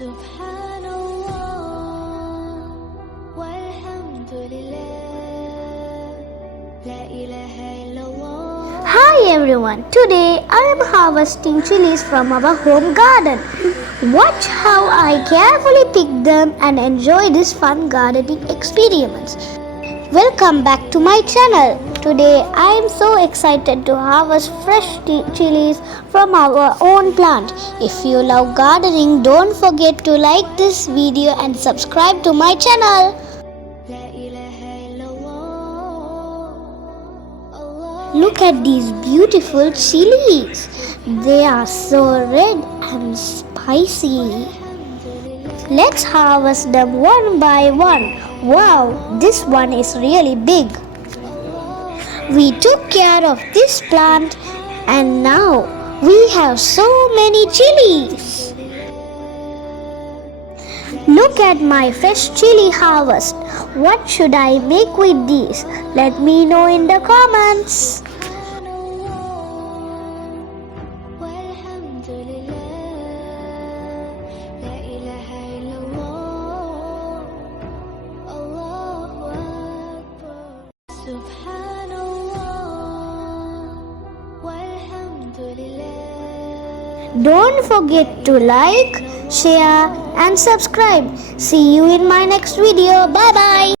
Hi everyone, today I am harvesting chilies from our home garden. Watch how I carefully pick them and enjoy this fun gardening experience. Welcome back to my channel. Today I am so excited to harvest fresh chilies from our own plant. If you love gardening, don't forget to like this video and subscribe to my channel. Look at these beautiful chilies. They are so red and spicy. Let's harvest them one by one. Wow, this one is really big. We took care of this plant and now we have so many chilies. Look at my fresh chili harvest. What should I make with these? Let me know in the comments. Don't forget to like, share and subscribe. See you in my next video. Bye bye.